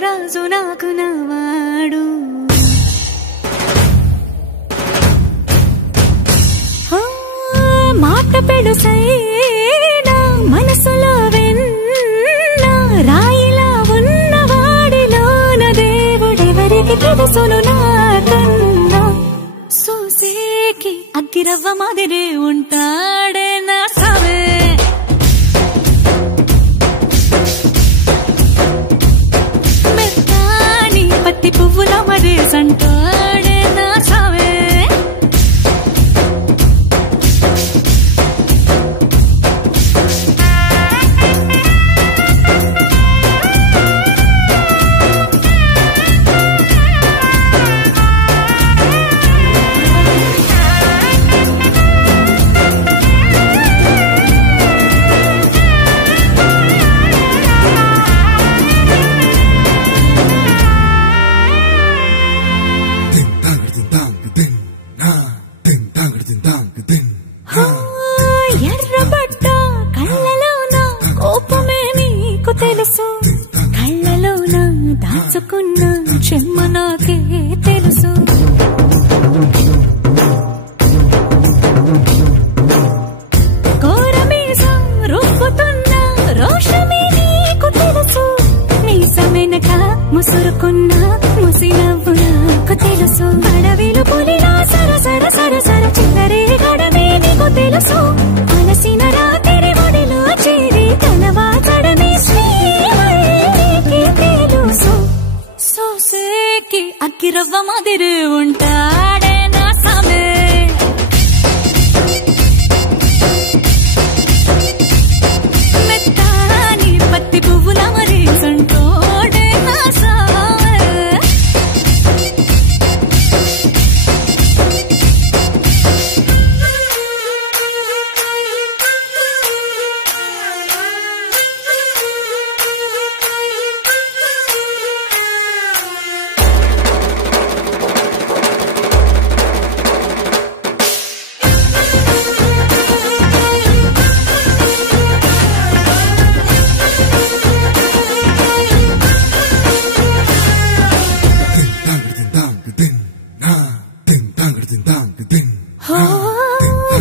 యువరాజు నాకు నవాడు మాట పెడుసైనా మనసులో వెన్న రాయిలా ఉన్నవాడిలోన దేవుడెవరికి తెలుసును నాకన్నా సూసేకి అగ్గిరవ్వ మాదిరే ఉంటాడే నా సావే మెత్తాని పత్తి పువ్వుల మరేసంటాడే నా సావే ఎర్రబడ్డ కళ్ళలోన కోపమే నీకు తెలుసు కళ్ళలోన దాచుకున్న చెమ్మ నాకే తెలుసు కోరమీసం రూపుతున్న రోషమే నీకు తెలుసు మీసమెనక ముసురుకున్న ముసినవ్వు నాకు తెలుసు అడవిలు పులిలా సరసర సరసర చిల్లరే గడమే నీకు తెలుసు అలసిన రాత్రి ఒడిలో చేరి తనవాచడమే శ్రీవల్లికి తెలుసు సోసేకి అగ్గిరవ్వ మాదిరి ఉంటాడే నా సామే మెత్తాని పత్తి పువ్వుల మరేసంటోడే నా సామే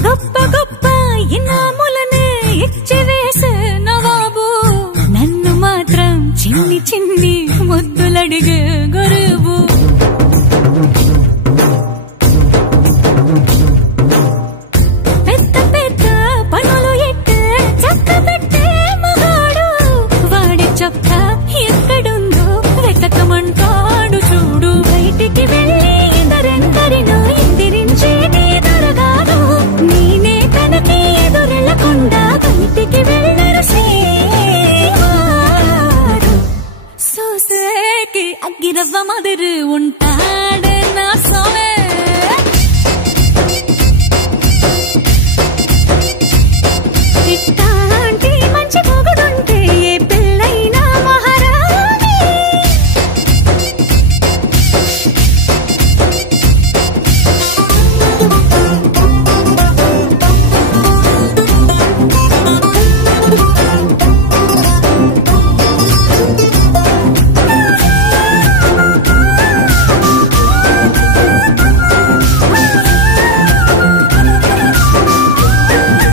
గొప్ప గొప్ప ఇనాములనే ఇచ్చి వేసే నవాబు నన్ను మాత్రం చిన్ని చిన్ని ముద్దులడిగే గురువు పెద్ద పెద్ద పనులు ఎట్టే చక్క పెట్టే మగాడు వాడి చొక్క ఎక్కడుందో వెతకమంటాడు చూడు బయటికి వెళ్ళి ఇద్దరెందరినో ఎదిరించేది దొరగాదు నేనే తనకి ఎదురెళ్ళకుండా బయటికి వెళ్ళరు శ్రీవారు సోసేకి అగ్గిరవ్వ మాదిరి ఉంటా